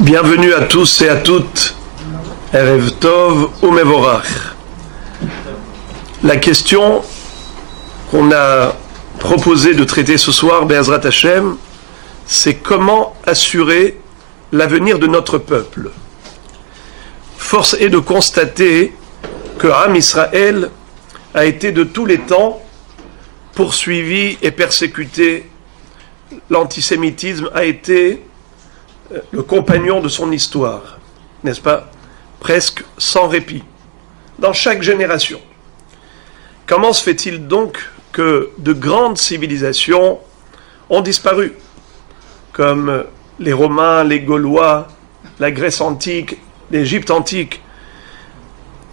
Bienvenue à tous et à toutes. Erev Tov ou Mevorach. La question qu'on a proposé de traiter ce soir, Be'ezrat Hashem, c'est comment assurer l'avenir de notre peuple. Force est de constater que Am Israël a été de tous les temps poursuivi et persécuté. L'antisémitisme a été le compagnon de son histoire, n'est-ce pas? Presque sans répit, dans chaque génération. Comment se fait-il donc que de grandes civilisations ont disparu, comme les Romains, les Gaulois, la Grèce antique, l'Égypte antique,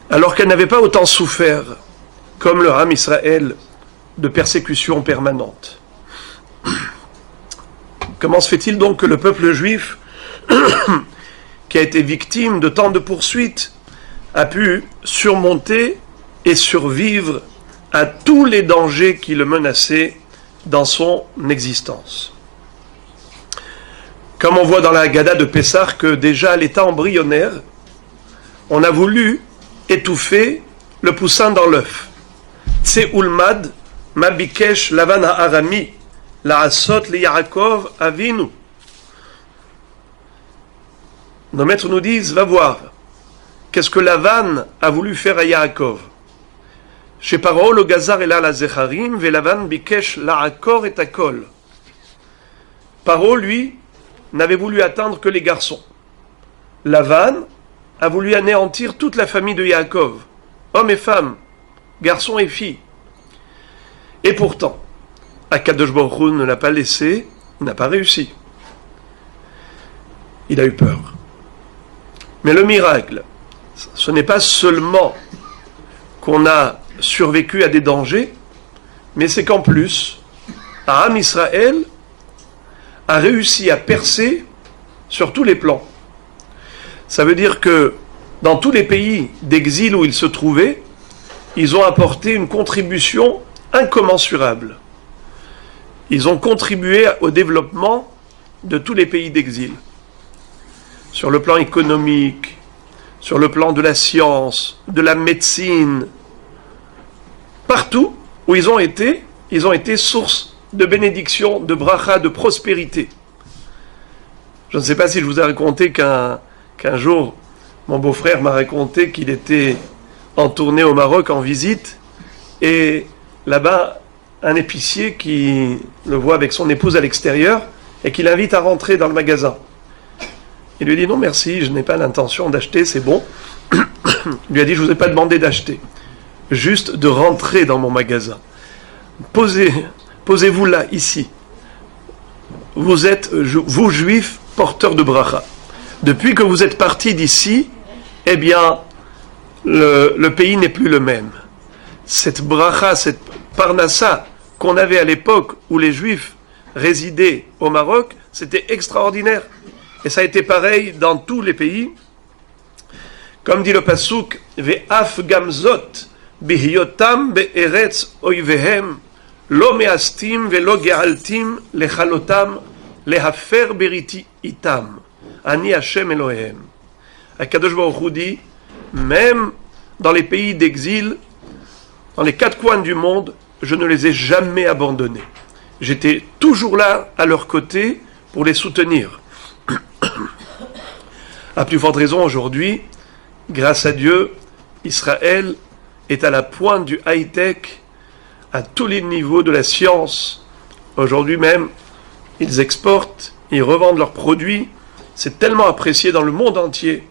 alors qu'elles n'avaient pas autant souffert, comme le Ham Israël, de persécutions permanentes? Comment se fait-il donc que le peuple juif, qui a été victime de tant de poursuites, a pu surmonter et survivre à tous les dangers qui le menaçaient dans son existence? Comme on voit dans la Haggadah de Pessah que déjà à l'état embryonnaire, on a voulu étouffer le poussin dans l'œuf. Tse ulmad ma bikesh Lavan ha'arami la'asot li Yaakov avinu. Nos maîtres nous disent, va voir, qu'est-ce que Lavan a voulu faire à Yaakov. Chez Paro, le gazar et la zecharim, ve Lavan bikesh la'akor et akol. Paro, lui, n'avait voulu attendre que les garçons. Lavan a voulu anéantir toute la famille de Yaakov, hommes et femmes, garçons et filles. Et pourtant, Akadosh Baruch Hu ne l'a pas laissé, n'a pas réussi. Il a eu peur. Mais le miracle, ce n'est pas seulement qu'on a survécu à des dangers, mais c'est qu'en plus, Am Israël a réussi à percer sur tous les plans. Ça veut dire que dans tous les pays d'exil où ils se trouvaient, ils ont apporté une contribution incommensurable. Ils ont contribué au développement de tous les pays d'exil. Sur le plan économique, sur le plan de la science, de la médecine, partout où ils ont été source de bénédiction, de bracha, de prospérité. Je ne sais pas si je vous ai raconté qu'un jour, mon beau-frère m'a raconté qu'il était en tournée au Maroc en visite, et là-bas, un épicier qui le voit avec son épouse à l'extérieur et qui l'invite à rentrer dans le magasin. Il lui dit non merci, je n'ai pas l'intention d'acheter, c'est bon. Il lui a dit je ne vous ai pas demandé d'acheter, juste de rentrer dans mon magasin. Posez-vous là, ici. Vous êtes, vous juifs, porteurs de bracha. Depuis que vous êtes partis d'ici, eh bien, le pays n'est plus le même. Cette bracha, cette parnassa qu'on avait à l'époque où les juifs résidaient au Maroc, c'était extraordinaire. Et ça a été pareil dans tous les pays. Comme dit le pasuk, ve'af gamzot bihyotam be'eretz oyvehem lo me'astim ve'lo ge'altim lechalotam lehafer beriti itam ani Hashem Elohem. Akadosh Baruch Hu dit, même dans les pays d'exil, dans les quatre coins du monde, je ne les ai jamais abandonnés. J'étais toujours là à leur côté pour les soutenir. À plus forte raison aujourd'hui, grâce à Dieu, Israël est à la pointe du high-tech à tous les niveaux de la science. Aujourd'hui même, ils exportent, ils revendent leurs produits. C'est tellement apprécié dans le monde entier.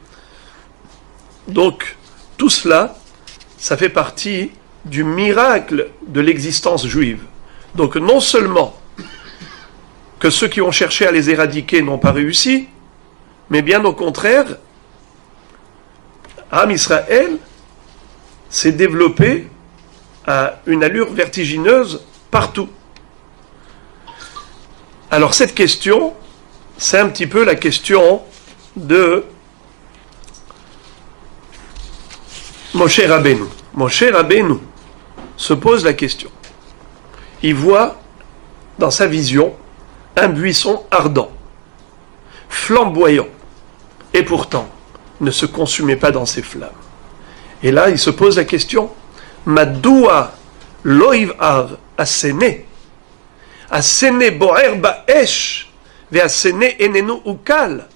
Donc, tout cela, ça fait partie du miracle de l'existence juive. Donc, non seulement que ceux qui ont cherché à les éradiquer n'ont pas réussi, mais bien au contraire, Am Israël s'est développé à une allure vertigineuse partout. Alors cette question, c'est un petit peu la question de Moshe Rabbeinu. Moshe Rabbeinu se pose la question. Il voit dans sa vision un buisson ardent, flamboyant, et pourtant ne se consumait pas dans ses flammes. Et là, il se pose la question, Madoua loiv'ar asene, asene boer ba'esh, ve asene enenu ukal.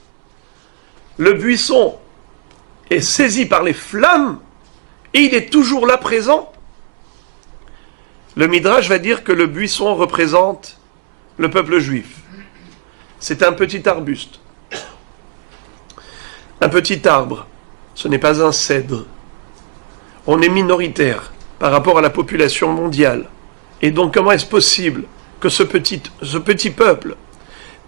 Le buisson est saisi par les flammes et il est toujours là présent. Le Midrash va dire que le buisson représente le peuple juif. C'est un petit arbuste, un petit arbre. Ce n'est pas un cèdre. On est minoritaire par rapport à la population mondiale. Et donc comment est-ce possible que ce petit peuple,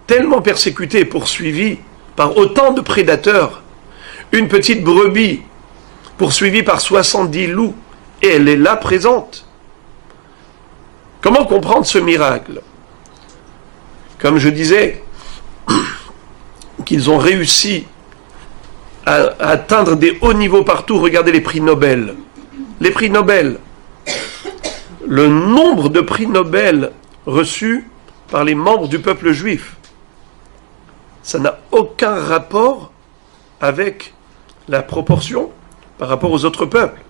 tellement persécuté et poursuivi par autant de prédateurs, une petite brebis poursuivie par 70 loups, et elle est là présente. Comment comprendre ce miracle? Comme je disais, qu'ils ont réussi à atteindre des hauts niveaux partout. Regardez les prix Nobel. Les prix Nobel. Le nombre de prix Nobel reçus par les membres du peuple juif, ça n'a aucun rapport avec la proportion par rapport aux autres peuples.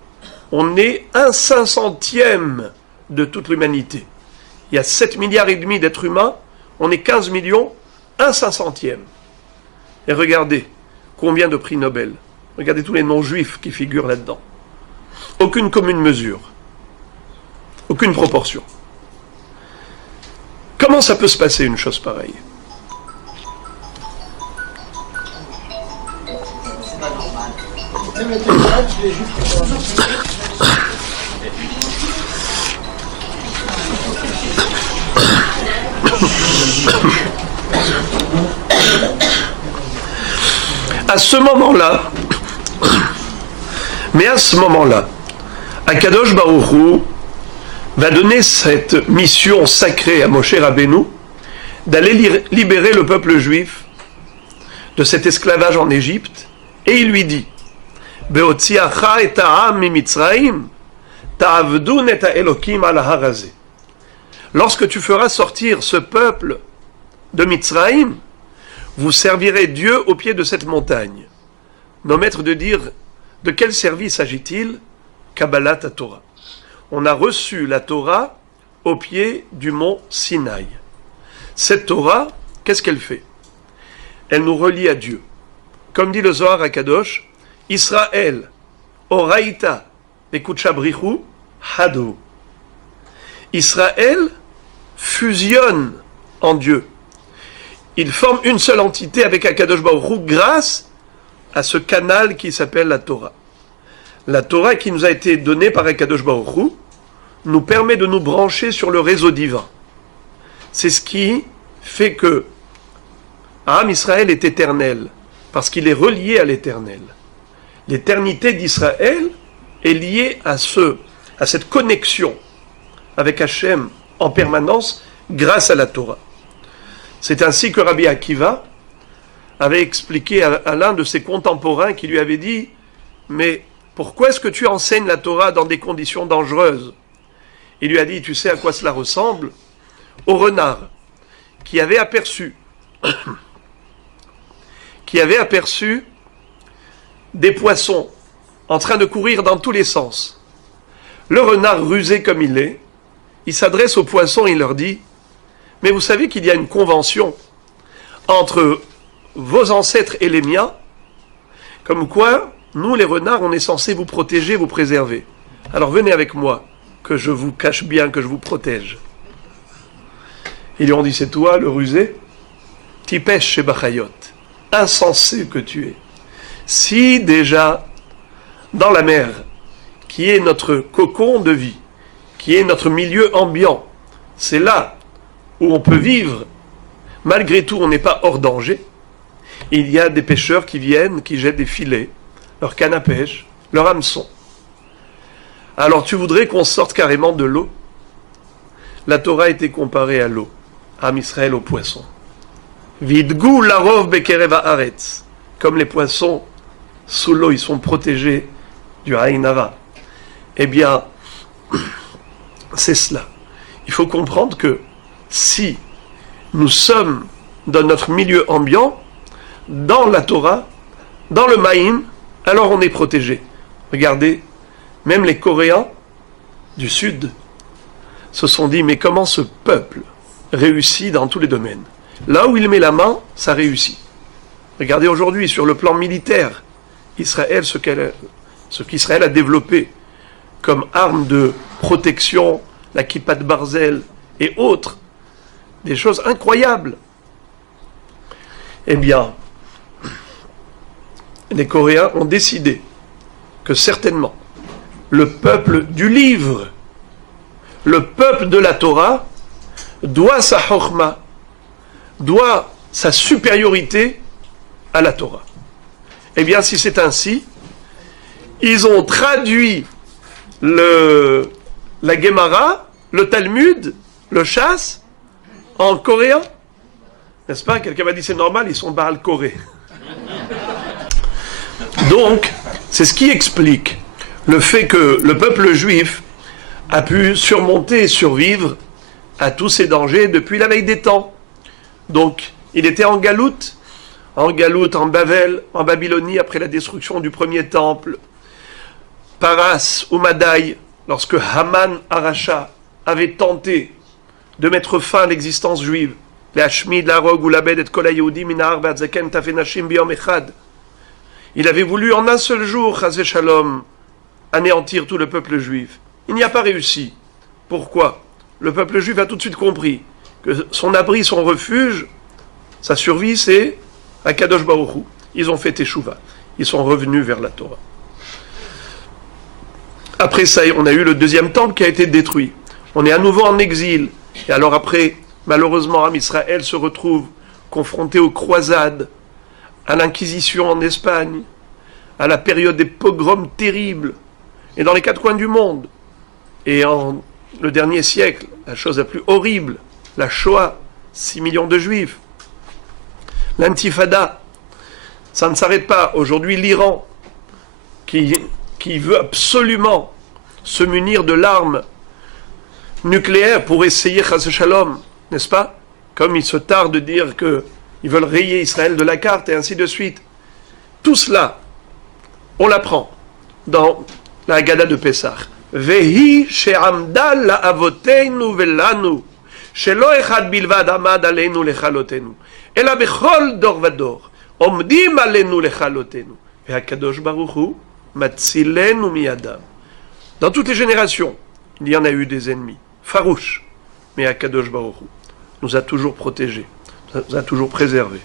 On est 1/500e de toute l'humanité. Il y a 7 milliards et demi d'êtres humains, on est 15 millions, 1/500e. Et regardez combien de prix Nobel. Regardez tous les noms juifs qui figurent là-dedans. Aucune commune mesure. Aucune proportion. Comment ça peut se passer une chose pareille? À ce moment-là, Akadosh Baruch Hu va donner cette mission sacrée à Moshe Rabbeinu d'aller libérer le peuple juif de cet esclavage en Égypte, et il lui dit Beotziacha et ha'am mimitzraim ta'avdun et ha'elokim al har hazeh. Lorsque tu feras sortir ce peuple de Mitzraïm, vous servirez Dieu au pied de cette montagne. Nos maîtres de dire, de quel service s'agit-il? Kabbalat Torah. On a reçu la Torah au pied du mont Sinaï. Cette Torah, qu'est-ce qu'elle fait? Elle nous relie à Dieu. Comme dit le Zohar à Kadosh, Israël, Oraïta, Ekutchabrichu, Hado. Israël fusionne en Dieu. Il forme une seule entité avec Akadosh Baruch Hu grâce à ce canal qui s'appelle la Torah. La Torah qui nous a été donnée par Akadosh Baruch Hu nous permet de nous brancher sur le réseau divin. C'est ce qui fait que Am Israël est éternel, parce qu'il est relié à l'éternel. L'éternité d'Israël est liée à cette connexion avec Hachem en permanence grâce à la Torah. C'est ainsi que Rabbi Akiva avait expliqué à l'un de ses contemporains qui lui avait dit « Mais pourquoi est-ce que tu enseignes la Torah dans des conditions dangereuses ?» Il lui a dit « Tu sais à quoi cela ressemble ? Au renard qui avait aperçu des poissons en train de courir dans tous les sens. Le renard, rusé comme il est, il s'adresse aux poissons et il leur dit « Mais vous savez qu'il y a une convention entre vos ancêtres et les miens, comme quoi, nous les renards, on est censés vous protéger, vous préserver. Alors venez avec moi, que je vous cache bien, que je vous protège. » Ils lui ont dit « C'est toi, le rusé ? Tipesh chez Bachayot, insensé que tu es. Si déjà, dans la mer, qui est notre cocon de vie, qui est notre milieu ambiant, c'est là où on peut vivre, malgré tout on n'est pas hors danger. Il y a des pêcheurs qui viennent, qui jettent des filets, leur canne à pêche, leur hameçon. Alors tu voudrais qu'on sorte carrément de l'eau? La Torah a été comparée à l'eau, Am Israël au poisson. Vidgou larov bekerev haaretz. Comme les poissons, sous l'eau, ils sont protégés du Aïn Hara. Eh bien, c'est cela. Il faut comprendre que si nous sommes dans notre milieu ambiant, dans la Torah, dans le Maïm, alors on est protégé. Regardez, même les Coréens du Sud se sont dit, mais comment ce peuple réussit dans tous les domaines? Là où il met la main, ça réussit. Regardez aujourd'hui, sur le plan militaire, Israël, ce qu'Israël a développé comme arme de protection, la kippa de Barzel et autres, des choses incroyables. Eh bien, les Coréens ont décidé que certainement, le peuple du livre, le peuple de la Torah, doit sa chokhma, doit sa supériorité à la Torah. Eh bien, si c'est ainsi, ils ont traduit la Gemara, le Talmud, le Chasse, en coréen. N'est-ce pas? Quelqu'un m'a dit c'est normal, ils sont Baal Corée. Donc, c'est ce qui explique le fait que le peuple juif a pu surmonter et survivre à tous ces dangers depuis la veille des temps. Donc, il était en galoute, en Bavel, en Babylonie, après la destruction du premier temple. Paras ou Madaï, lorsque Haman Aracha avait tenté de mettre fin à l'existence juive. Il avait voulu en un seul jour, Chazé Shalom, anéantir tout le peuple juif. Il n'y a pas réussi. Pourquoi? Le peuple juif a tout de suite compris que son abri, son refuge, sa survie, c'est Akadosh Baruch Hu. Ils ont fait Teshuvah. Ils sont revenus vers la Torah. Après ça, on a eu le deuxième temple qui a été détruit. On est à nouveau en exil. Et alors après, malheureusement, Israël se retrouve confronté aux croisades, à l'inquisition en Espagne, à la période des pogroms terribles, et dans les quatre coins du monde. Et en le dernier siècle, la chose la plus horrible, la Shoah, 6 millions de Juifs. L'intifada, ça ne s'arrête pas. Aujourd'hui, l'Iran, qui veut absolument se munir de l'arme nucléaire pour essayer Chas Shalom, n'est-ce pas? Comme il se tarde de dire qu'ils veulent rayer Israël de la carte et ainsi de suite. Tout cela, on l'apprend dans la Haggadah de Pessah. Vehi she'amda la'avoteinu velanu shelo echad bilvad amad aleinu lechalotenu ela bechol dor vador omdim aleinu lechalotenu ve'hakadosh baruch hu matzilenu miyadam. Dans toutes les générations, il y en a eu des ennemis farouches, mais Hakadosh Baruch Hu nous a toujours protégés, nous a toujours préservés.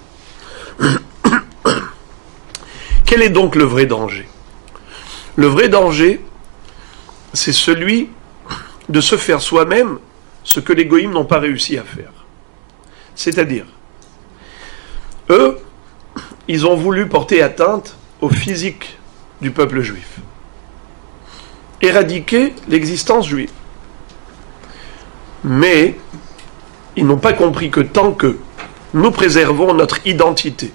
Quel est donc le vrai danger? Le vrai danger, c'est celui de se faire soi-même ce que les goïms n'ont pas réussi à faire. C'est-à-dire, eux, ils ont voulu porter atteinte au physique du peuple juif, éradiquer l'existence juive. Mais ils n'ont pas compris que tant que nous préservons notre identité,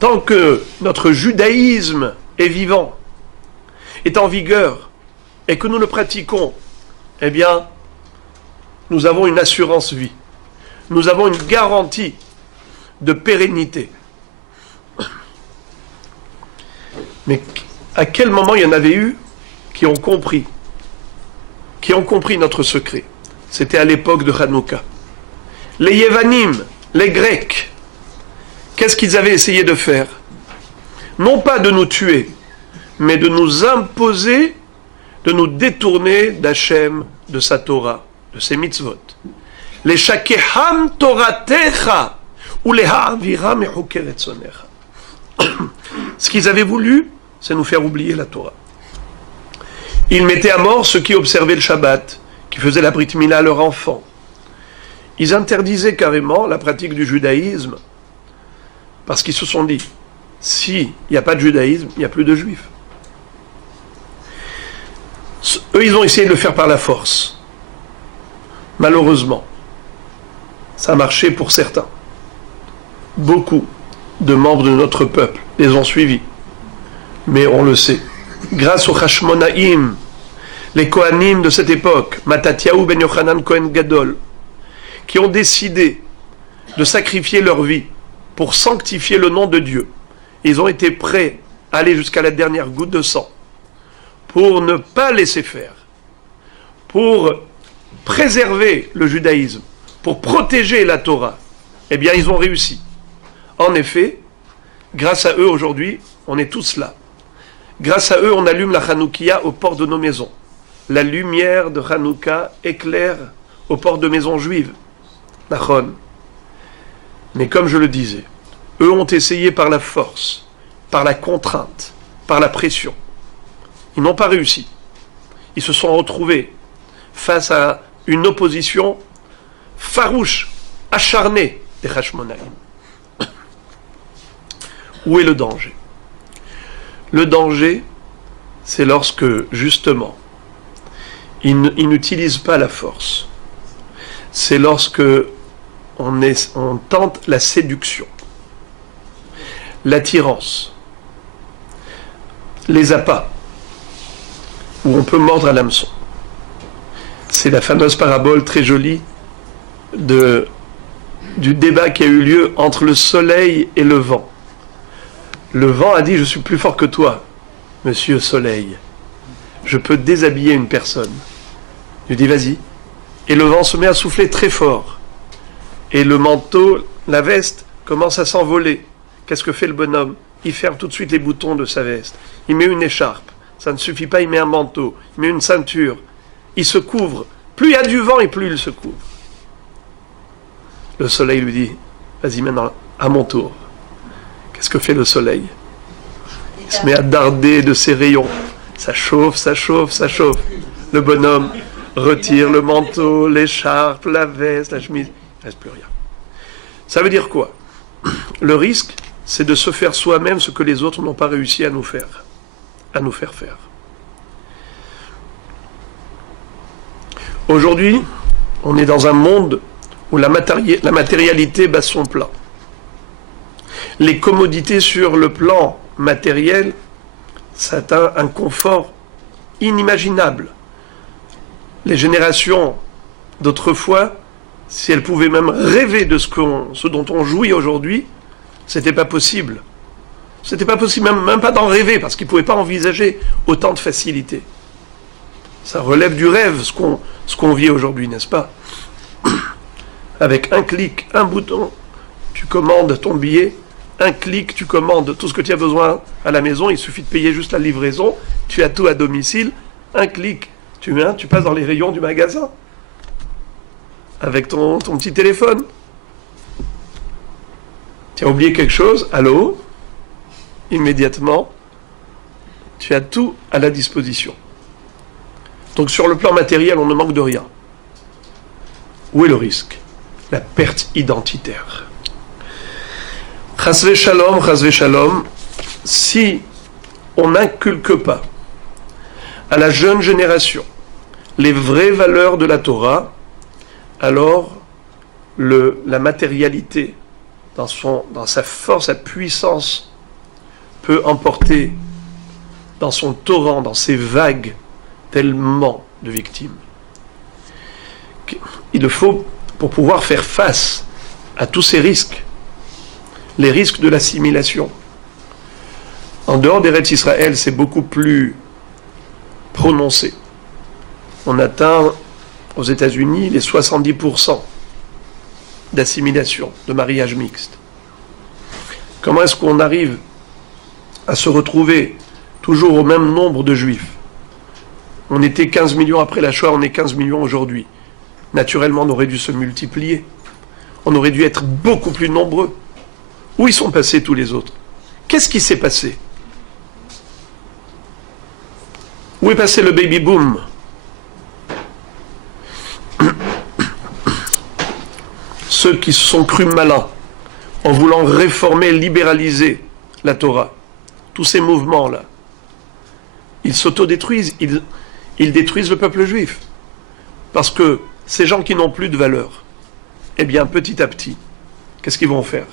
tant que notre judaïsme est vivant, est en vigueur, et que nous le pratiquons, eh bien, nous avons une assurance vie. Nous avons une garantie de pérennité. Mais à quel moment il y en avait eu qui ont compris notre secret? C'était à l'époque de Hanouka. Les Yévanim, les Grecs, qu'est-ce qu'ils avaient essayé de faire? Non pas de nous tuer, mais de nous imposer, de nous détourner d'Hachem, de sa Torah, de ses mitzvot. Les shakeham toratecha ou les ha'avira mechuker etzonecha. Ce qu'ils avaient voulu, c'est nous faire oublier la Torah. Ils mettaient à mort ceux qui observaient le Shabbat, qui faisaient la Brit Mila à leurs enfants. Ils interdisaient carrément la pratique du judaïsme, parce qu'ils se sont dit, s'il n'y a pas de judaïsme, il n'y a plus de juifs. Eux, ils ont essayé de le faire par la force. Malheureusement, ça a marché pour certains. Beaucoup de membres de notre peuple les ont suivis. Mais on le sait, grâce aux Hashmonaïm, les Kohanim de cette époque, Matatiaou ben Yochanan Kohen Gadol, qui ont décidé de sacrifier leur vie pour sanctifier le nom de Dieu Ils ont été prêts à aller jusqu'à la dernière goutte de sang pour ne pas laisser faire, pour préserver le judaïsme, pour protéger la Torah. Eh bien, ils ont réussi. En effet, grâce à eux, aujourd'hui, on est tous là. Grâce à eux, on allume la Hanoukia aux portes de nos maisons. La lumière de Hanouka éclaire aux portes de maisons juives. Nachon. Mais comme je le disais, eux ont essayé par la force, par la contrainte, par la pression. Ils n'ont pas réussi. Ils se sont retrouvés face à une opposition farouche, acharnée des Hashmonaïm. Où est le danger? Le danger, c'est lorsque, justement, ils n'utilisent pas la force. C'est lorsque on tente la séduction, l'attirance, les appâts, où on peut mordre à l'hameçon. C'est la fameuse parabole très jolie du débat qui a eu lieu entre le soleil et le vent. Le vent a dit: je suis plus fort que toi, monsieur soleil. Je peux déshabiller une personne. Il dit: vas-y. Et le vent se met à souffler très fort. Et le manteau, la veste, commence à s'envoler. Qu'est-ce que fait le bonhomme? Il ferme tout de suite les boutons de sa veste. Il met une écharpe. Ça ne suffit pas, il met un manteau. Il met une ceinture. Il se couvre. Plus il y a du vent et plus il se couvre. Le soleil lui dit: vas-y maintenant, à mon tour. Qu'est-ce que fait le soleil? Il se met à darder de ses rayons. Ça chauffe, ça chauffe, ça chauffe. Le bonhomme retire le manteau, l'écharpe, la veste, la chemise. Il ne reste plus rien. Ça veut dire quoi? Le risque, c'est de se faire soi-même ce que les autres n'ont pas réussi à nous faire faire. Aujourd'hui, on est dans un monde où la matérialité bat son plein. Les commodités sur le plan matériel, ça atteint un confort inimaginable. Les générations d'autrefois, si elles pouvaient même rêver de ce dont on jouit aujourd'hui, c'était pas possible. C'était pas possible, même pas d'en rêver, parce qu'ils ne pouvaient pas envisager autant de facilité. Ça relève du rêve, ce qu'on vit aujourd'hui, n'est-ce pas? Avec un clic, un bouton, tu commandes ton billet, un clic, tu commandes tout ce que tu as besoin à la maison, il suffit de payer juste la livraison, tu as tout à domicile, un clic, tu passes dans les rayons du magasin, avec ton petit téléphone. Tu as oublié quelque chose, allô? Immédiatement, tu as tout à la disposition. Donc sur le plan matériel, on ne manque de rien. Où est le risque? La perte identitaire. Chasvé shalom, si on n'inculque pas à la jeune génération les vraies valeurs de la Torah, alors la matérialité, dans sa force, sa puissance, peut emporter dans son torrent, dans ses vagues, tellement de victimes. Il faut, pour pouvoir faire face à tous ces risques, les risques de l'assimilation. En dehors d'Eretz Israël, c'est beaucoup plus prononcé. On atteint aux États-Unis les 70% d'assimilation, de mariage mixte. Comment est-ce qu'on arrive à se retrouver toujours au même nombre de juifs? On était 15 millions après la Shoah, on est 15 millions aujourd'hui. Naturellement, on aurait dû se multiplier. On aurait dû être beaucoup plus nombreux. Où ils sont passés tous les autres? Qu'est-ce qui s'est passé? Où est passé le baby boom? Ceux qui se sont crus malins en voulant réformer, libéraliser la Torah, tous ces mouvements-là, ils s'autodétruisent, ils détruisent le peuple juif. Parce que ces gens qui n'ont plus de valeur, eh bien, petit à petit, qu'est-ce qu'ils vont faire?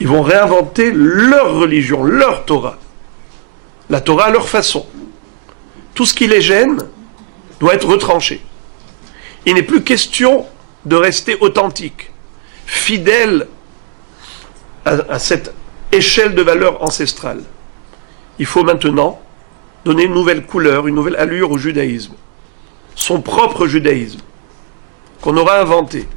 Ils vont réinventer leur religion, leur Torah. La Torah à leur façon. Tout ce qui les gêne doit être retranché. Il n'est plus question de rester authentique, fidèle à cette échelle de valeur ancestrale. Il faut maintenant donner une nouvelle couleur, une nouvelle allure au judaïsme. Son propre judaïsme, qu'on aura inventé.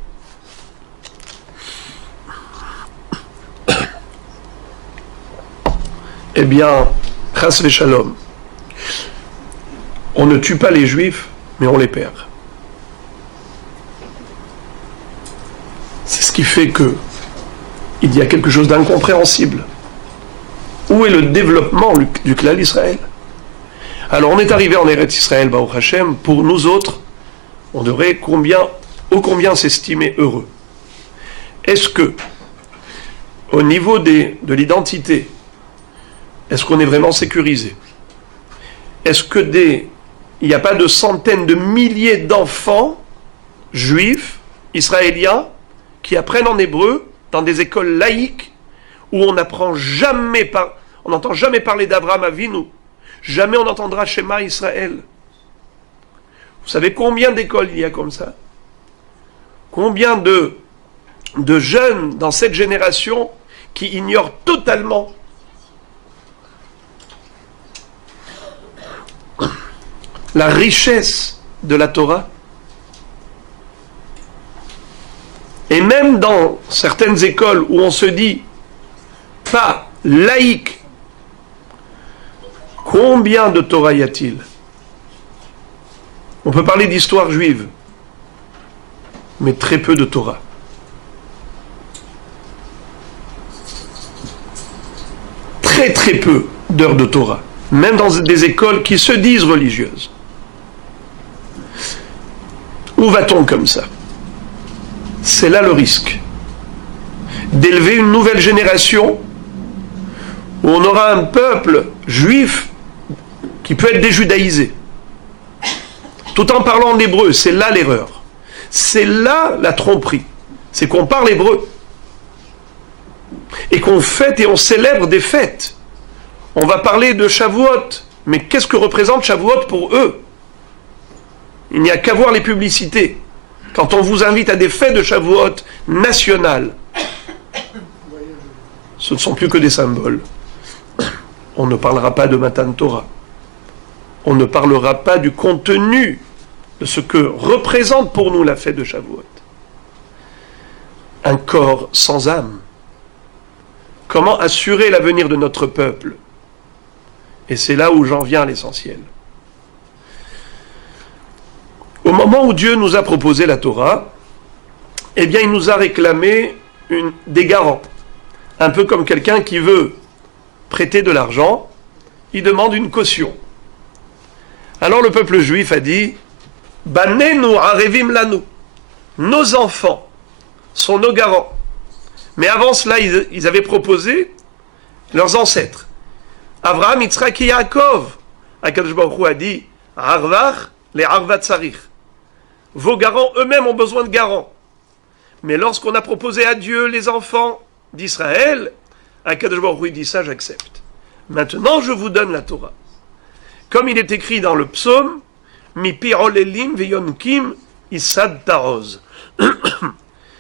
Eh bien, chas v'shalom, on ne tue pas les juifs, mais on les perd. C'est ce qui fait que il y a quelque chose d'incompréhensible. Où est le développement du clan d'Israël? Alors on est arrivé en Eretz Israël, Baruch Hashem, pour nous autres, on devrait ô combien s'estimer heureux. Est-ce que, au niveau de l'identité, est-ce qu'on est vraiment sécurisé? Est-ce que il n'y a pas de centaines de milliers d'enfants juifs, israéliens, qui apprennent en hébreu dans des écoles laïques où on n'entend jamais parler d'Abraham Avinu, jamais on n'entendra Shema Israël. Vous savez combien d'écoles il y a comme ça? Combien de jeunes dans cette génération qui ignorent totalement la richesse de la Torah? Et même dans certaines écoles où on se dit pas laïque, combien de Torah y a-t-il? On peut parler d'histoire juive, mais très peu de Torah. Très très peu d'heures de Torah, même dans des écoles qui se disent religieuses. Où va-t-on comme ça? C'est là le risque d'élever une nouvelle génération où on aura un peuple juif qui peut être déjudaïsé, tout en parlant en hébreu. C'est là l'erreur, c'est là la tromperie, c'est qu'on parle hébreu et qu'on fête et on célèbre des fêtes. On va parler de Shavuot, mais qu'est-ce que représente Shavuot pour eux? Il n'y a qu'à voir les publicités. Quand on vous invite à des fêtes de Shavuot nationales, ce ne sont plus que des symboles. On ne parlera pas de Matan Torah. On ne parlera pas du contenu de ce que représente pour nous la fête de Shavuot. Un corps sans âme. Comment assurer l'avenir de notre peuple? Et c'est là où j'en viens à l'essentiel. Au moment où Dieu nous a proposé la Torah, eh bien il nous a réclamé des garants. Un peu comme quelqu'un qui veut prêter de l'argent, il demande une caution. Alors le peuple juif a dit, Banenu arevim lanu, nos enfants sont nos garants. Mais avant cela, ils avaient proposé leurs ancêtres. Avraham, Yitzhak et Yaakov. Akadosh Baruch Hu a dit, Arvach, les Arvat Sarich. Vos garants eux-mêmes ont besoin de garants. Mais lorsqu'on a proposé à Dieu les enfants d'Israël, Akadosh Baruch Hu dit ça, j'accepte. Maintenant, je vous donne la Torah. Comme il est écrit dans le psaume, Mi pirolelim veyonkim isad taroz.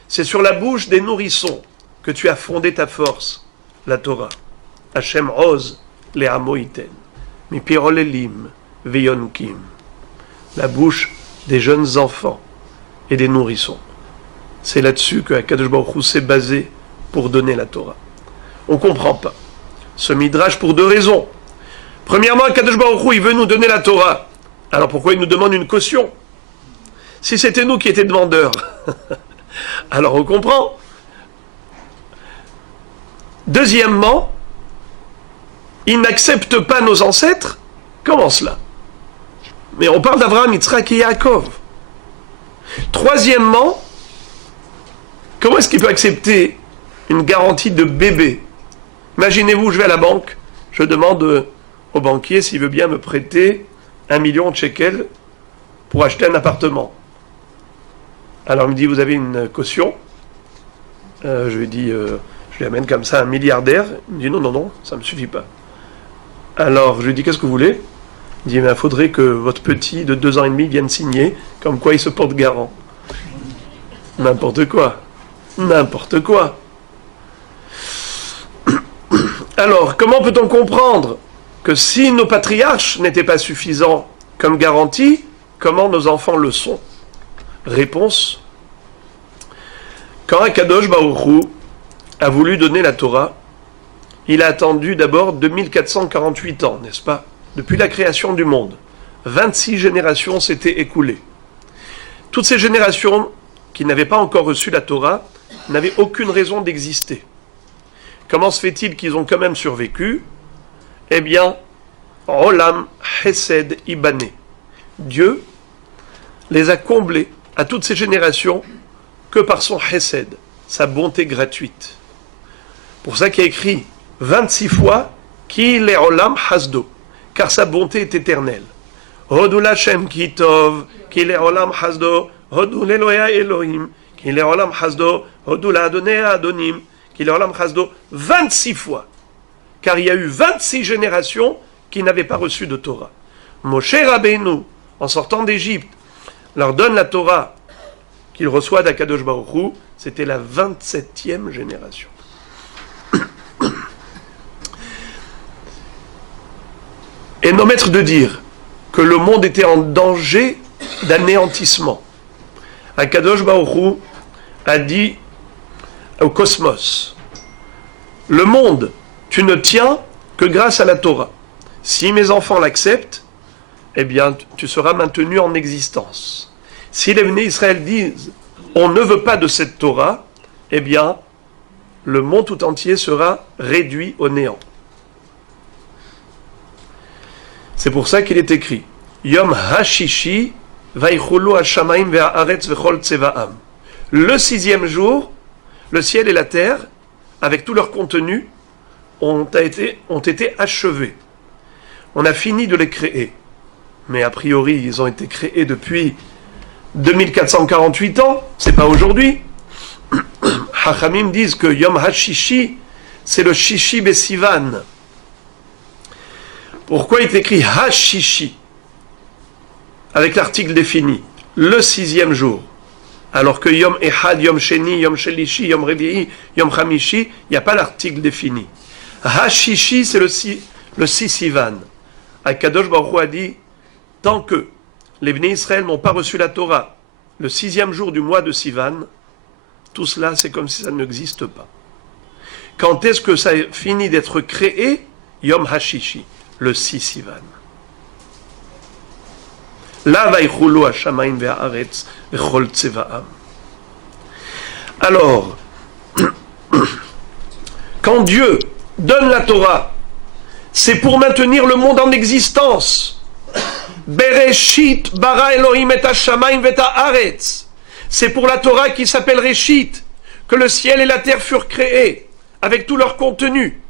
C'est sur la bouche des nourrissons que tu as fondé ta force, la Torah. Hashem oz le amoiten. Mi pirolelim veyonkim. La bouche des jeunes enfants et des nourrissons. C'est là-dessus que Akadosh Baruch Hu s'est basé pour donner la Torah. On ne comprend pas ce midrash pour deux raisons. Premièrement, Akadosh Baruch Hu, il veut nous donner la Torah. Alors pourquoi il nous demande une caution? Si c'était nous qui étions demandeurs, alors on comprend. Deuxièmement, il n'accepte pas nos ancêtres. Comment cela? Mais on parle d'Abraham, Yitzhak et Yaakov. Troisièmement, comment est-ce qu'il peut accepter une garantie de bébé? Imaginez-vous, je vais à la banque, je demande au banquier s'il veut bien me prêter 1 million de shekels pour acheter un appartement. Alors il me dit, vous avez une caution? Je lui dis, je lui amène comme ça un milliardaire. Il me dit, non, ça ne me suffit pas. Alors je lui dis, qu'est-ce que vous voulez? Il dit, il faudrait que votre petit de 2 ans et demi vienne signer, comme quoi il se porte garant. N'importe quoi. Alors, comment peut-on comprendre que si nos patriarches n'étaient pas suffisants comme garantie, comment nos enfants le sont? Réponse. Quand Akadosh Baruch Hu a voulu donner la Torah, il a attendu d'abord 2448 ans, n'est-ce pas? Depuis la création du monde. 26 générations s'étaient écoulées. Toutes ces générations qui n'avaient pas encore reçu la Torah n'avaient aucune raison d'exister. Comment se fait-il qu'ils ont quand même survécu? Eh bien, Olam Chesed Ibané. Dieu les a comblés à toutes ces générations que par son Chesed, sa bonté gratuite. Pour ça qu'il y a écrit 26 fois Ki le Olam Hasdo, car sa bonté est éternelle. Hodou Lashem Ki Tov, Ki le Olam Hasdo, Hodou l'Eloya Elohim, Ki le Olam Hasdo, Hodou la Adonai Adonim, Ki le Olam Hasdo, 26 fois. Car il y a eu 26 générations qui n'avaient pas reçu de Torah. Moshe Rabbeinu, en sortant d'Égypte, leur donne la Torah qu'il reçoit d'Akadosh Baruch Hu, c'était la 27e génération. Et nos maîtres de dire que le monde était en danger d'anéantissement. Akadosh Baruch Hu a dit au cosmos, le monde, tu ne tiens que grâce à la Torah. Si mes enfants l'acceptent, eh bien, tu seras maintenu en existence. Si les Bnei Israël disent, on ne veut pas de cette Torah, eh bien, le monde tout entier sera réduit au néant. C'est pour ça qu'il est écrit, Yom Hashishi, Vaichulu Hashamaim ve'haaretz vechol tsevaam. Le 6e jour, le ciel et la terre, avec tout leur contenu, ont été achevés. On a fini de les créer. Mais a priori, ils ont été créés depuis 2448 ans, c'est pas aujourd'hui. Hachamim disent que Yom HaShishi, c'est le Shishi Besivan. Pourquoi il est écrit HaShishi avec l'article défini, le 6e jour, alors que Yom Ehad, Yom Sheni, Yom Shelishi, Yom Revi'i, Yom Chamishi, il n'y a pas l'article défini. HaShishi, c'est le 6 Sivan. Akadosh Baruch Hu a dit, tant que les Bnei Israël n'ont pas reçu la Torah le 6e jour du mois de Sivan, tout cela c'est comme si ça n'existe pas. Quand est-ce que ça finit d'être créé? Yom HaShishi, le 6 Sivan. La vaichulu hashamaim ve'haaretz vechol tsevaam. Alors, quand Dieu donne la Torah, c'est pour maintenir le monde en existence. Bereshit bara Elohim et hashamayim vet haaretz. C'est pour la Torah qui s'appelle Reshit que le ciel et la terre furent créés avec tout leur contenu.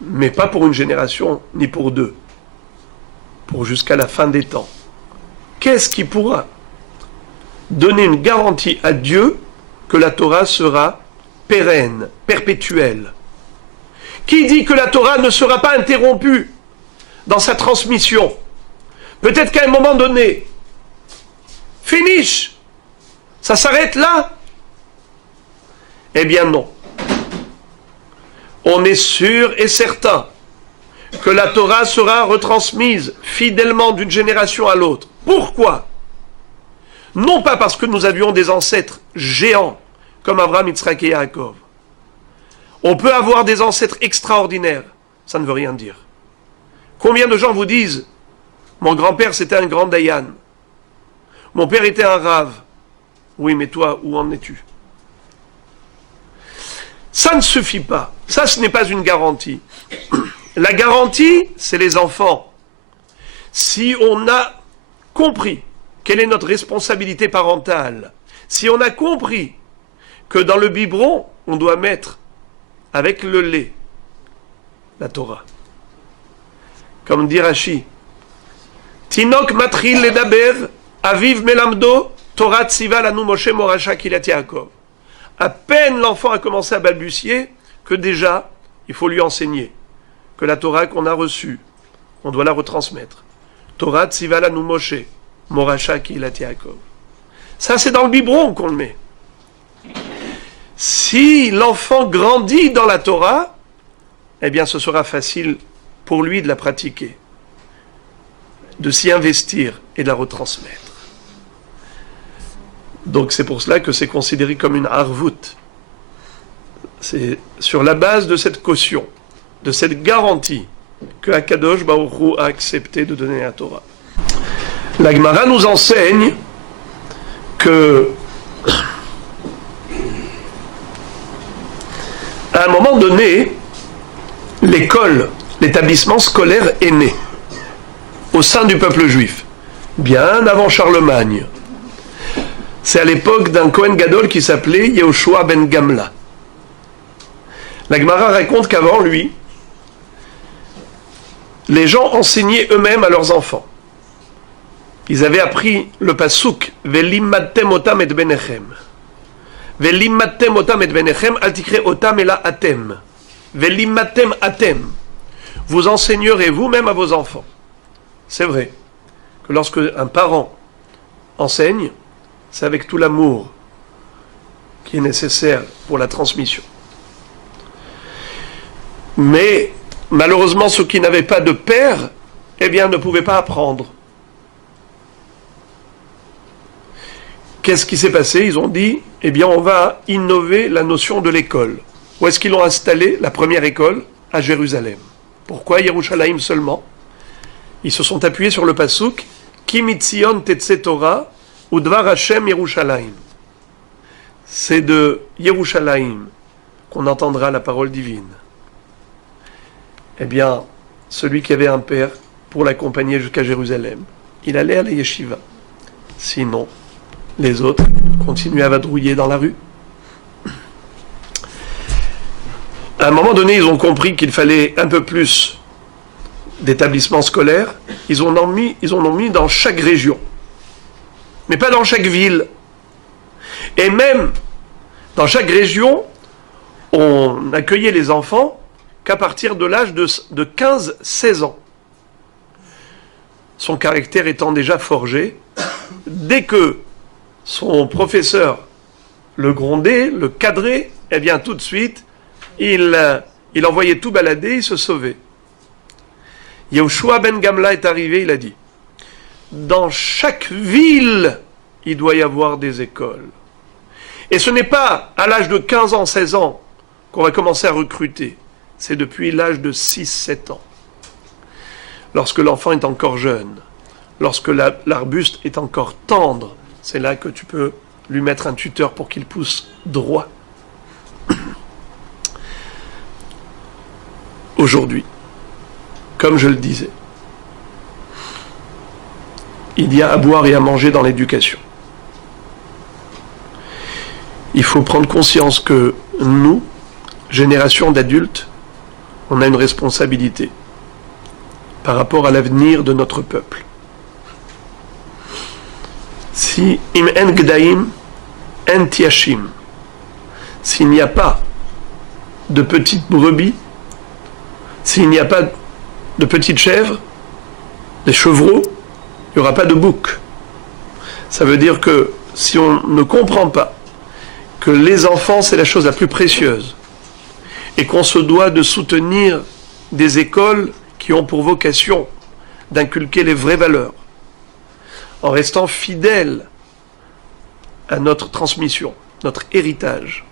Mais pas pour une génération ni pour deux. Pour jusqu'à la fin des temps. Qu'est-ce qui pourra donner une garantie à Dieu que la Torah sera pérenne, perpétuelle? Qui dit que la Torah ne sera pas interrompue dans sa transmission? Peut-être qu'à un moment donné, finish, ça s'arrête là? Eh bien non. On est sûr et certain que la Torah sera retransmise fidèlement d'une génération à l'autre. Pourquoi? Non pas parce que nous avions des ancêtres géants comme Abraham, Yitzhak et Yaakov. On peut avoir des ancêtres extraordinaires, ça ne veut rien dire. Combien de gens vous disent « Mon grand-père c'était un grand Dayan, mon père était un Rav ». Oui, mais toi, où en es-tu? Ça ne suffit pas. Ça, ce n'est pas une garantie. La garantie, c'est les enfants. Si on a compris quelle est notre responsabilité parentale, si on a compris que dans le biberon, on doit mettre avec le lait la Torah. Comme dit Rashi, Tinok matril ledaber, aviv melamdo, Torah tsiva lanu Moshe moracha kilat Yaakov. À peine l'enfant a commencé à balbutier, que déjà, il faut lui enseigner que la Torah qu'on a reçue, on doit la retransmettre. Torah tsiva lanu Moshe, moracha kilat Yaakov. Ça, c'est dans le biberon qu'on le met. Si l'enfant grandit dans la Torah, eh bien ce sera facile pour lui de la pratiquer, de s'y investir et de la retransmettre. Donc c'est pour cela que c'est considéré comme une harvout. C'est sur la base de cette caution, de cette garantie, que Akadosh Baruch Hu a accepté de donner la Torah. La Gemara nous enseigne que à un moment donné, l'école, l'établissement scolaire est né au sein du peuple juif, bien avant Charlemagne. C'est à l'époque d'un Kohen Gadol qui s'appelait Yehoshua ben Gamla. La Gemara raconte qu'avant lui, les gens enseignaient eux-mêmes à leurs enfants. Ils avaient appris le pasuk Velimmatem otam et benechem. Velimmatem otam et benechem, al tikre otam et la atem. Velimmatem atem. Vous enseignerez vous-même à vos enfants. C'est vrai que lorsque un parent enseigne, c'est avec tout l'amour qui est nécessaire pour la transmission. Mais malheureusement, ceux qui n'avaient pas de père, eh bien, ne pouvaient pas apprendre. Qu'est-ce qui s'est passé? Ils ont dit, eh bien, on va innover la notion de l'école. Où est-ce qu'ils l'ont installé, la première école? À Jérusalem. Pourquoi Yerushalayim seulement? Ils se sont appuyés sur le pasuk Ki mitzion tetse Torah udvar Hashem Yerushalayim. C'est de Yerushalayim qu'on entendra la parole divine. Eh bien, celui qui avait un père pour l'accompagner jusqu'à Jérusalem, il allait à la yeshiva. Sinon, les autres continuaient à vadrouiller dans la rue. À un moment donné, ils ont compris qu'il fallait un peu plus d'établissements scolaires. Ils en ont mis dans chaque région, mais pas dans chaque ville. Et même dans chaque région, on accueillait les enfants qu'à partir de l'âge de 15-16 ans. Son caractère étant déjà forgé, dès que son professeur le grondait, le cadrait, eh bien tout de suite, il envoyait tout balader, il se sauvait. Yehoshua ben Gamla est arrivé, il a dit, dans chaque ville, il doit y avoir des écoles. Et ce n'est pas à l'âge de 15 ans, 16 ans qu'on va commencer à recruter. C'est depuis l'âge de 6-7 ans. Lorsque l'enfant est encore jeune, lorsque l'arbuste est encore tendre, c'est là que tu peux lui mettre un tuteur pour qu'il pousse droit. Aujourd'hui, comme je le disais, il y a à boire et à manger dans l'éducation. Il faut prendre conscience que nous, génération d'adultes, on a une responsabilité par rapport à l'avenir de notre peuple. Si im en gdaim en tiashim, s'il n'y a pas de petites brebis, s'il n'y a pas de petites chèvres, des chevreaux, il n'y aura pas de boucs. Ça veut dire que si on ne comprend pas que les enfants c'est la chose la plus précieuse et qu'on se doit de soutenir des écoles qui ont pour vocation d'inculquer les vraies valeurs en restant fidèles à notre transmission, notre héritage,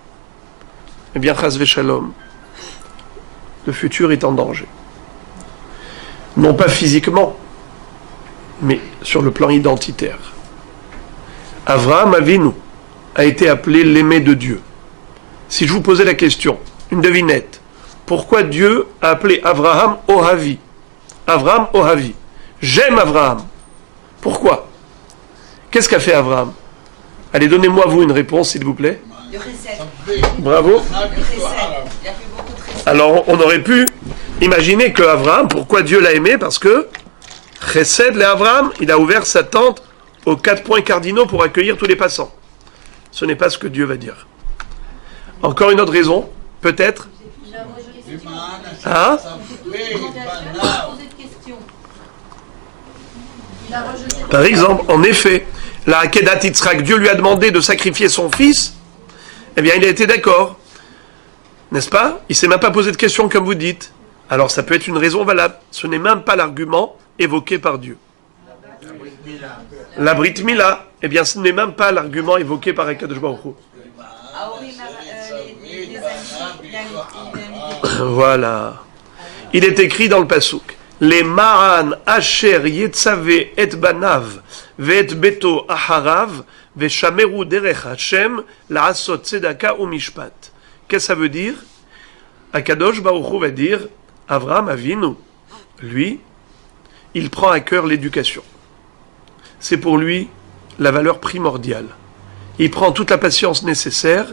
eh bien, chas v'shalom, le futur est en danger. Non pas physiquement, mais sur le plan identitaire. Avraham Avinu a été appelé l'aimé de Dieu. Si je vous posais la question, une devinette, pourquoi Dieu a appelé Avraham Ohavi? Avraham Ohavi. J'aime Avraham. Pourquoi? Qu'est-ce qu'a fait Avraham? Allez, donnez-moi vous une réponse, s'il vous plaît. Le chesed. Bravo. Le chesed. Il a fait beaucoup de chesed. Alors, on aurait pu imaginer que Avraham, pourquoi Dieu l'a aimé? Parce que Chesed, l'Avraham, il a ouvert sa tente aux 4 points cardinaux pour accueillir tous les passants. Ce n'est pas ce que Dieu va dire. Encore une autre raison, peut-être. Hein? Par exemple, en effet, la Akedat Yitzhak, Dieu lui a demandé de sacrifier son fils, Eh bien, il a été d'accord. N'est-ce pas? Il ne s'est même pas posé de questions comme vous dites. Alors, ça peut être une raison valable. Ce n'est même pas l'argument évoqué par Dieu. La Brit Mila, eh bien, ce n'est même pas l'argument évoqué par Akadosh Baruch Hu. Ah oui, les amis, Voilà. Il est écrit dans le Passouk. Les Ma'an Asher Yetzave et Banav Ve'et Beto Aharav Ve'shameru Derech Hashem La'asot Tzedaka ou Mishpat. Qu'est-ce que ça veut dire? Akadosh Baruch Hu va dire Avraham Avinu, lui, il prend à cœur l'éducation. C'est pour lui la valeur primordiale. Il prend toute la patience nécessaire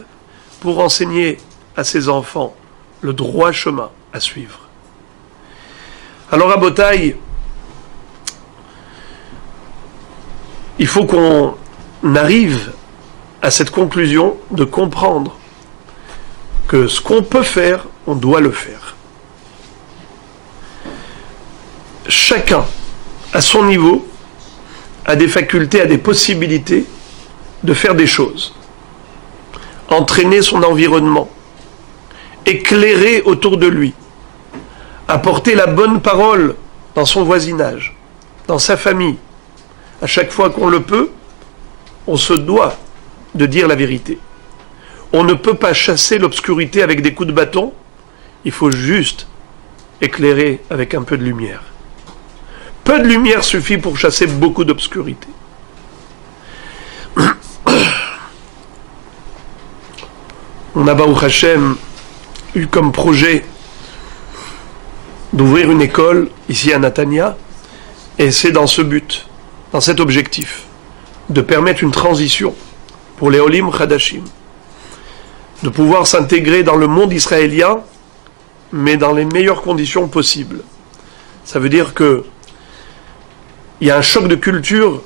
pour enseigner à ses enfants le droit chemin à suivre. Alors à Botaï, il faut qu'on arrive à cette conclusion de comprendre que ce qu'on peut faire, on doit le faire. Chacun, à son niveau, a des facultés, a des possibilités de faire des choses. Entraîner son environnement, éclairer autour de lui, apporter la bonne parole dans son voisinage, dans sa famille. À chaque fois qu'on le peut, on se doit de dire la vérité. On ne peut pas chasser l'obscurité avec des coups de bâton, il faut juste éclairer avec un peu de lumière. Peu de lumière suffit pour chasser beaucoup d'obscurité. On a, Baruch Hashem, eu comme projet d'ouvrir une école ici à Natania, et c'est dans ce but, dans cet objectif, de permettre une transition pour les Olim Chadashim, de pouvoir s'intégrer dans le monde israélien, mais dans les meilleures conditions possibles. Ça veut dire que il y a un choc de culture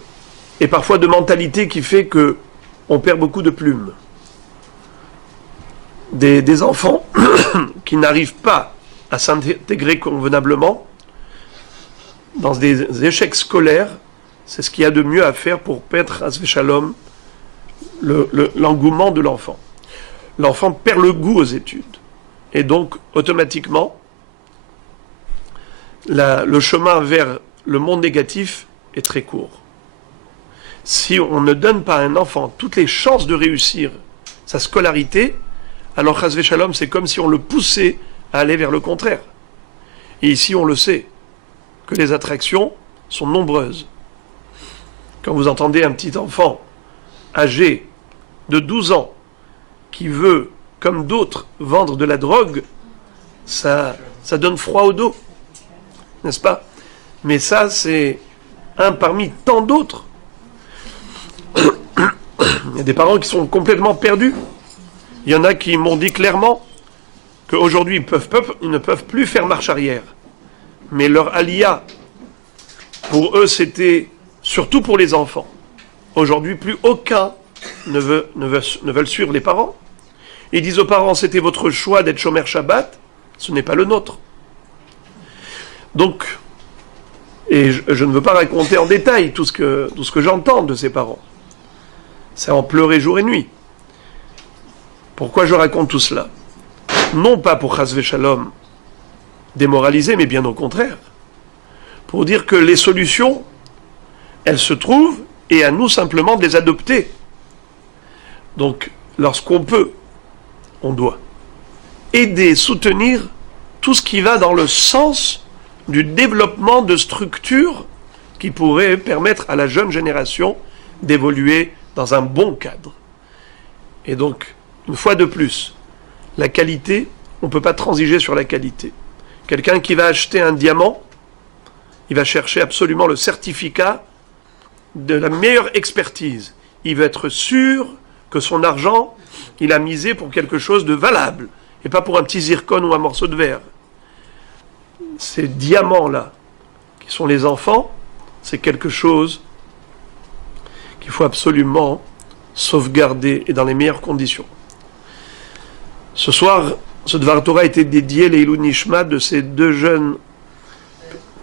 et parfois de mentalité qui fait que on perd beaucoup de plumes. Des enfants qui n'arrivent pas à s'intégrer convenablement dans des échecs scolaires, c'est ce qu'il y a de mieux à faire pour perdre Hasvé Shalom l'engouement de l'enfant. L'enfant perd le goût aux études. Et donc, automatiquement, le chemin vers le monde négatif est très court. Si on ne donne pas à un enfant toutes les chances de réussir sa scolarité, alors Hasvé Shalom, c'est comme si on le poussait à aller vers le contraire. Et ici, on le sait, que les attractions sont nombreuses. Quand vous entendez un petit enfant âgé de 12 ans qui veut, comme d'autres, vendre de la drogue, ça donne froid au dos, n'est-ce pas? Mais ça, c'est un parmi tant d'autres. Il y a des parents qui sont complètement perdus. Il y en a qui m'ont dit clairement qu'aujourd'hui, ils ne peuvent plus faire marche arrière. Mais leur alia, pour eux, c'était surtout pour les enfants. Aujourd'hui, plus aucun ne veulent suivre les parents. Ils disent aux parents, c'était votre choix d'être Shomer Shabbat, ce n'est pas le nôtre. Donc, et je ne veux pas raconter en détail tout ce que j'entends de ces parents. C'est en pleurer jour et nuit. Pourquoi je raconte tout cela? Non pas pour Hasvé Shalom démoraliser, mais bien au contraire. Pour dire que les solutions, elles se trouvent, et à nous simplement de les adopter. Donc, lorsqu'on peut, on doit aider, soutenir tout ce qui va dans le sens du développement de structures qui pourraient permettre à la jeune génération d'évoluer dans un bon cadre. Et donc, une fois de plus, la qualité, on ne peut pas transiger sur la qualité. Quelqu'un qui va acheter un diamant, il va chercher absolument le certificat de la meilleure expertise. Il veut être sûr que son argent, il a misé pour quelque chose de valable, et pas pour un petit zircon ou un morceau de verre. Ces diamants-là, qui sont les enfants, c'est quelque chose qu'il faut absolument sauvegarder et dans les meilleures conditions. Ce soir, ce Dvar Torah a été dédié l'Eilou Nishma de ces deux jeunes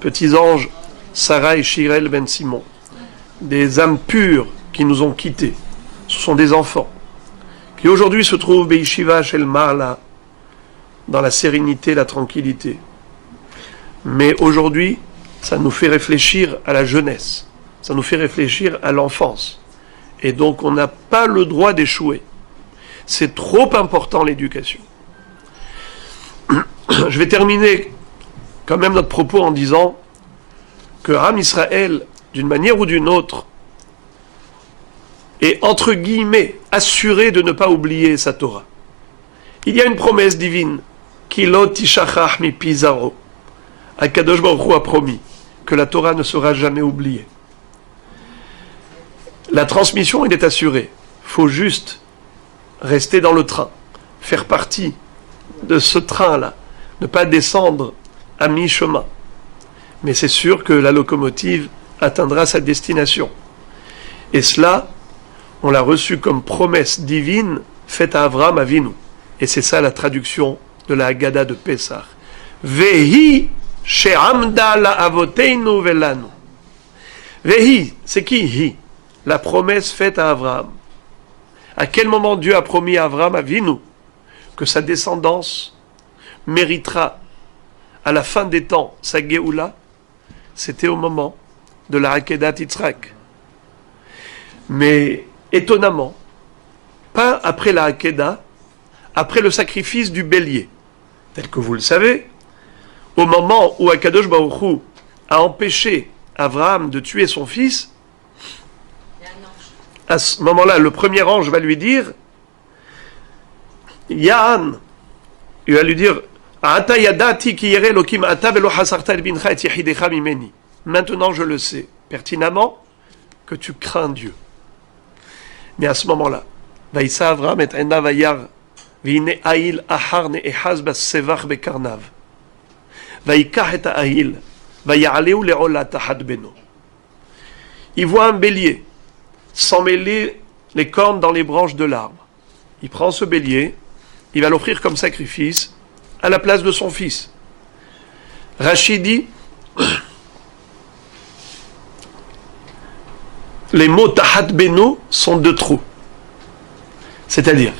petits anges, Sarah et Shirel Ben Simon, des âmes pures qui nous ont quittés. Ce sont des enfants qui aujourd'hui se trouve Beishiva Shel Marla, dans la sérénité, la tranquillité. Mais aujourd'hui, ça nous fait réfléchir à la jeunesse, ça nous fait réfléchir à l'enfance. Et donc on n'a pas le droit d'échouer. C'est trop important l'éducation. Je vais terminer quand même notre propos en disant que Am Israël, d'une manière ou d'une autre, est entre guillemets assuré de ne pas oublier sa Torah. Il y a une promesse divine, Kilot tishachach mi pizaro. Akadosh Baruch Hu a promis que la Torah ne sera jamais oubliée. La transmission, elle est assurée. Il faut juste rester dans le train, faire partie de ce train-là, ne pas descendre à mi-chemin. Mais c'est sûr que la locomotive atteindra sa destination. Et cela, on l'a reçu comme promesse divine faite à Avraham Avinu. Et c'est ça la traduction de la Haggadah de Pessah. Vehi she'amda la'avoteinu velanu. Vehi, c'est qui hi? La promesse faite à Avraham. À quel moment Dieu a promis à Avraham Avinu que sa descendance méritera à la fin des temps sa Géoula? C'était au moment de la Akedat Yitzhak. Mais étonnamment, pas après la Akedah, après le sacrifice du bélier. Tel que vous le savez, au moment où Akadosh Baruch Hu a empêché Avraham de tuer son fils, à ce moment-là, le premier ange va lui dire, Ya'an, il va lui dire, maintenant je le sais pertinemment que tu crains Dieu. Mais à ce moment-là, Vaïssa Avraham et Ena Vayar, Vine Aïl Ahar Ne'ehaz Bas-Sevach Bekarnav, Vaïkah et Aïl, Vaya'aleu Le'ola Tahad Beno. Il voit un bélier s'emmêler les cornes dans les branches de l'arbre. Il prend ce bélier, il va l'offrir comme sacrifice à la place de son fils. Rachid dit, les mots Tahat Beno sont de trop. C'est-à-dire,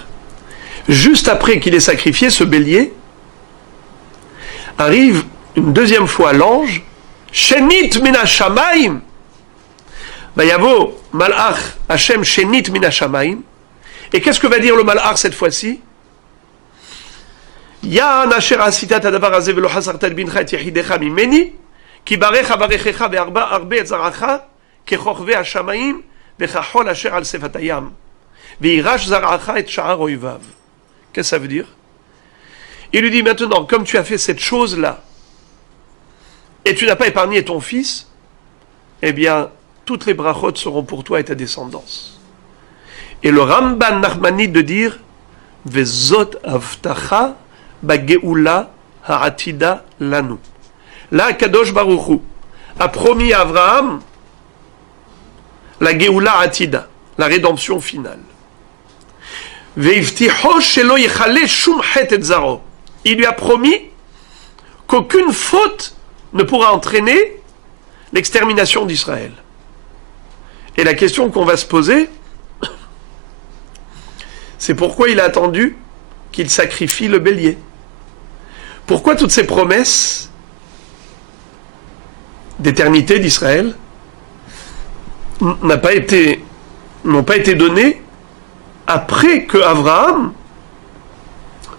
juste après qu'il ait sacrifié ce bélier, arrive une deuxième fois l'ange, Shenit mina shamayim, Vayavo malach Hashem Shenit mina shamayim. Et qu'est-ce que va dire le malach cette fois-ci? Ya'an asher asita tadavar hazeh velo hasarta bincha et yechidecha mimeni, ki barecha barechecha ve'arba arbe et zaracha, kechochve hashamayim vechachol asher al sefatayam, ve'irash zaracha et sha'ar oivav. Qu'est-ce que ça veut dire? Il lui dit maintenant, comme tu as fait cette chose-là, et tu n'as pas épargné ton fils, eh bien, toutes les brachot seront pour toi et ta descendance. Et le Ramban Nachmanide de dire, Vezot avtacha bageoula ha'atida lanu. Là, Kadosh Baruch Hu a promis à Avraham la geoula atida, la rédemption finale. Veivticho shelo yechale shum het et zaro. Il lui a promis qu'aucune faute ne pourra entraîner l'extermination d'Israël. Et la question qu'on va se poser, c'est pourquoi il a attendu qu'il sacrifie le bélier. Pourquoi toutes ces promesses d'éternité d'Israël n'ont pas été données après que Avraham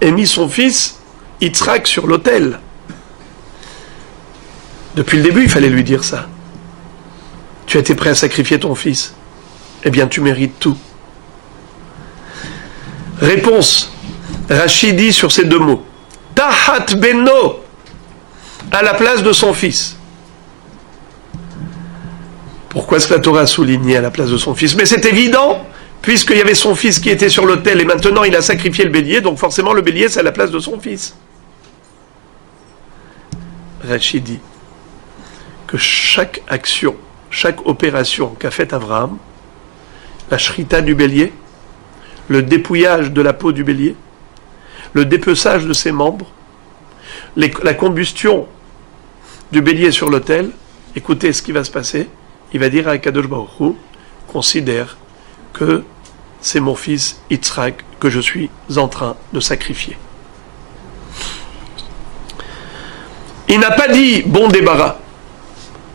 ait mis son fils Yitzhak sur l'autel? Depuis le début, il fallait lui dire ça. Tu as été prêt à sacrifier ton fils. Eh bien, tu mérites tout. Réponse. Rachid dit sur ces deux mots. Tahat Beno, à la place de son fils. Pourquoi est-ce que la Torah a souligné à la place de son fils? Mais c'est évident, puisqu'il y avait son fils qui était sur l'autel et maintenant il a sacrifié le bélier, donc forcément le bélier c'est à la place de son fils. Rachid dit que chaque action, chaque opération qu'a faite Avraham, la shrita du bélier, le dépouillage de la peau du bélier, le dépeçage de ses membres, la combustion du bélier sur l'autel, écoutez ce qui va se passer, il va dire à Kadosh Baruch Hu, considère que c'est mon fils Yitzhak que je suis en train de sacrifier. Il n'a pas dit bon débarras.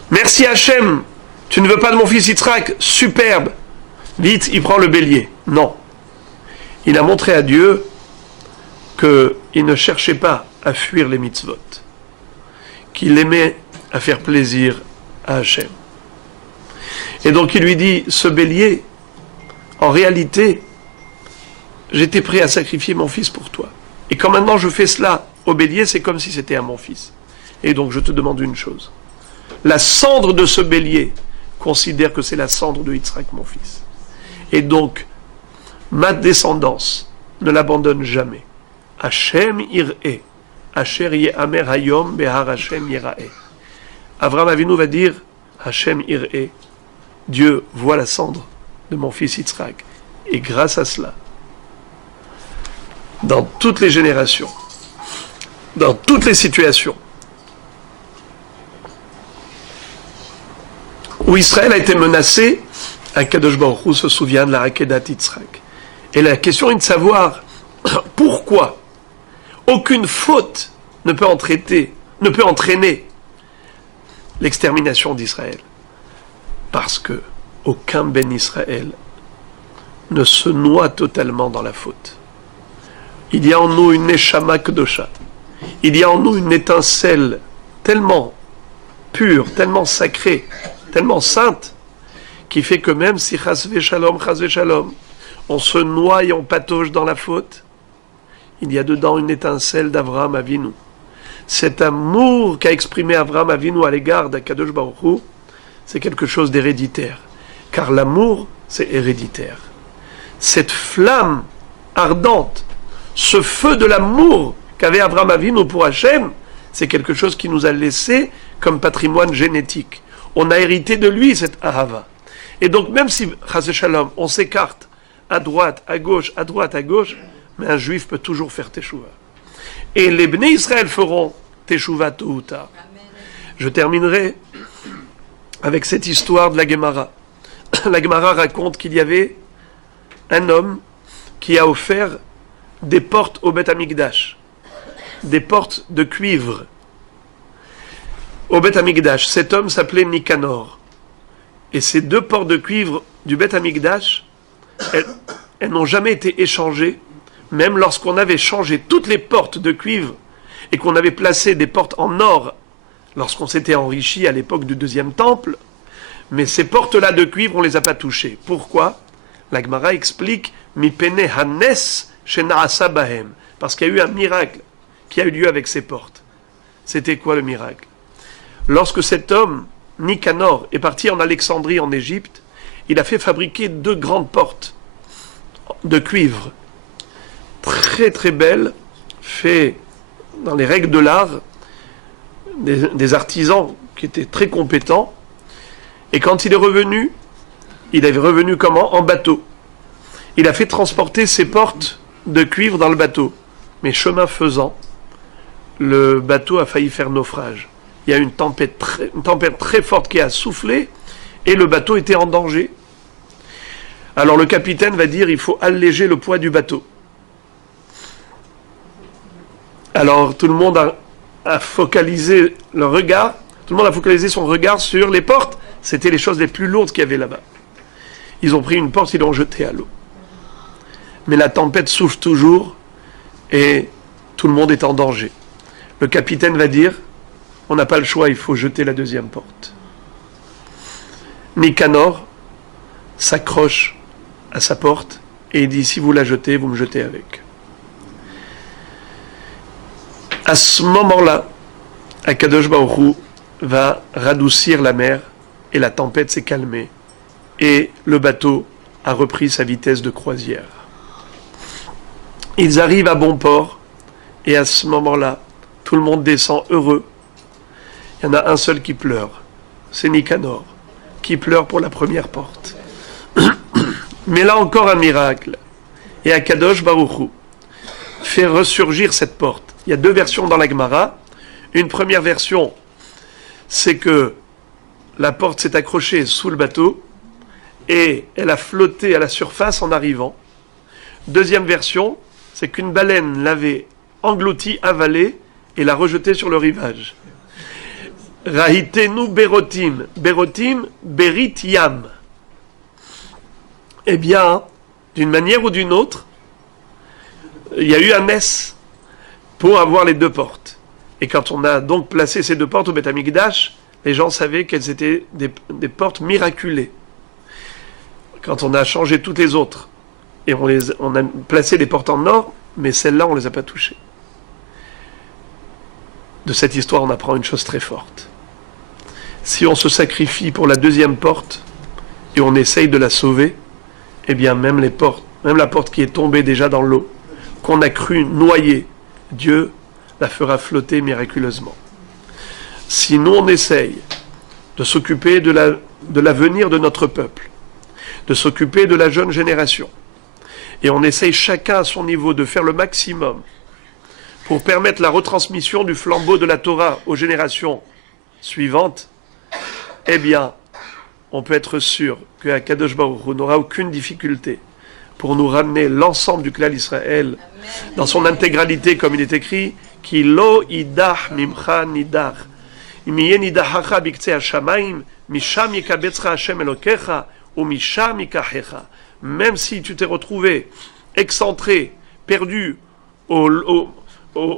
Merci Hachem, tu ne veux pas de mon fils Yitzhak, superbe. Vite, il prend le bélier. Non. Il a montré à Dieu qu'il ne cherchait pas à fuir les mitzvot, qu'il aimait à faire plaisir à Hachem. Et donc il lui dit, ce bélier, en réalité, j'étais prêt à sacrifier mon fils pour toi. Et quand maintenant je fais cela au bélier, c'est comme si c'était à mon fils. Et donc je te demande une chose. La cendre de ce bélier considère que c'est la cendre de Yitzhak, mon fils. Et donc, ma descendance ne l'abandonne jamais. Hachem ir'e, Asher ye'amer hayom behar Hashem yira'e. Avraham Avinu va dire, Hachem ir'e, Dieu voit la cendre de mon fils Yitzhak. Et grâce à cela, dans toutes les générations, dans toutes les situations, où Israël a été menacé, Akadosh Baruch Hu se souvient de la Hakedat Yitzhak. Et la question est de savoir pourquoi aucune faute ne peut entraîner l'extermination d'Israël. Parce que aucun ben Israël ne se noie totalement dans la faute. Il y a en nous une Neshama Kedosha. Il y a en nous une étincelle tellement pure, tellement sacrée, tellement sainte, qui fait que même si chas v'shalom, on se noie et on patauge dans la faute, il y a dedans une étincelle d'Avraham Avinu. Cet amour qu'a exprimé Avraham Avinu à l'égard d'Akadosh Baruch Hu, c'est quelque chose d'héréditaire. Car l'amour, c'est héréditaire. Cette flamme ardente, ce feu de l'amour qu'avait Avraham Avinu pour Hachem, c'est quelque chose qui nous a laissé comme patrimoine génétique. On a hérité de lui cette ahava. Et donc même si, chas shalom, on s'écarte à droite, à gauche, à droite, à gauche, mais un juif peut toujours faire teshuva. Et les Bnei Israël feront teshuva tôt ou tard. Je terminerai avec cette histoire de la Gemara. La Gemara raconte qu'il y avait un homme qui a offert des portes au Beth Amikdash, des portes de cuivre au Beth Amikdash. Cet homme s'appelait Nicanor. Et ces deux portes de cuivre du Beth Amikdash, elles n'ont jamais été échangées, même lorsqu'on avait changé toutes les portes de cuivre et qu'on avait placé des portes en or lorsqu'on s'était enrichi à l'époque du deuxième temple. Mais ces portes-là de cuivre, on ne les a pas touchées. Pourquoi? La Gemara explique Mipene Hanes Shenaasa Bahem. Parce qu'il y a eu un miracle qui a eu lieu avec ces portes. C'était quoi le miracle? Lorsque cet homme, Nicanor, est parti en Alexandrie, en Égypte, il a fait fabriquer 2 grandes portes de cuivre, très très belles, faites dans les règles de l'art, des artisans qui étaient très compétents. Et quand il est revenu comment? En bateau. Il a fait transporter ces portes de cuivre dans le bateau. Mais chemin faisant, le bateau a failli faire naufrage. Il y a eu une tempête très forte qui a soufflé et le bateau était en danger. Alors le capitaine va dire il faut alléger le poids du bateau. Alors tout le monde a focalisé le regard, tout le monde a focalisé son regard sur les portes. C'était les choses les plus lourdes qu'il y avait là-bas. Ils ont pris une porte, ils l'ont jetée à l'eau. Mais la tempête souffle toujours et tout le monde est en danger. Le capitaine va dire on n'a pas le choix, il faut jeter la deuxième porte. Nicanor s'accroche à sa porte et il dit si vous la jetez, vous me jetez avec. À ce moment-là, Akadosh Baruch Hu va radoucir la mer et la tempête s'est calmée et le bateau a repris sa vitesse de croisière. Ils arrivent à bon port et à ce moment-là, tout le monde descend heureux. Il y en a un seul qui pleure, c'est Nicanor, qui pleure pour la première porte. Mais là encore un miracle. Et Akadosh Baruch Hu fait ressurgir cette porte. Il y a 2 versions dans la Gemara. Une première version, c'est que la porte s'est accrochée sous le bateau, et elle a flotté à la surface en arrivant. Deuxième version, c'est qu'une baleine l'avait engloutie, avalée et l'a rejetée sur le rivage. Rahitenu berotim, berotim berit yam. Eh bien, d'une manière ou d'une autre, il y a eu un S pour avoir les deux portes. Et quand on a donc placé ces deux portes au Beth Amikdash, les gens savaient qu'elles étaient des portes miraculées. Quand on a changé toutes les autres, et on a placé les portes en or, mais celles-là, on ne les a pas touchées. De cette histoire, on apprend une chose très forte. Si on se sacrifie pour la deuxième porte, et on essaye de la sauver, eh bien même la porte qui est tombée déjà dans l'eau, qu'on a cru noyer, Dieu la fera flotter miraculeusement. Si nous on essaye de s'occuper de l'avenir de notre peuple, de s'occuper de la jeune génération, et on essaye chacun à son niveau de faire le maximum pour permettre la retransmission du flambeau de la Torah aux générations suivantes, eh bien, on peut être sûr que Kadosh Baruch Hu n'aura aucune difficulté pour nous ramener l'ensemble du clan d'Israël dans son intégralité, comme il est écrit, Ki lo idach mimcha nidach, imiye nidachacha biktseh hashamayim, misham yikabetzcha Hashem Elokecha, ou misham yikachecha. Même si tu t'es retrouvé excentré, perdu au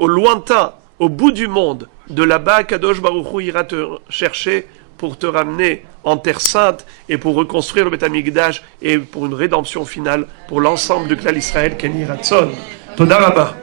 lointain, au bout du monde, de là-bas, Kadosh Baruch Hu ira te chercher pour te ramener en terre sainte et pour reconstruire le Beth Amikdash et pour une rédemption finale pour l'ensemble du clan Israël, Kenny Ratzon. Toda Rabba.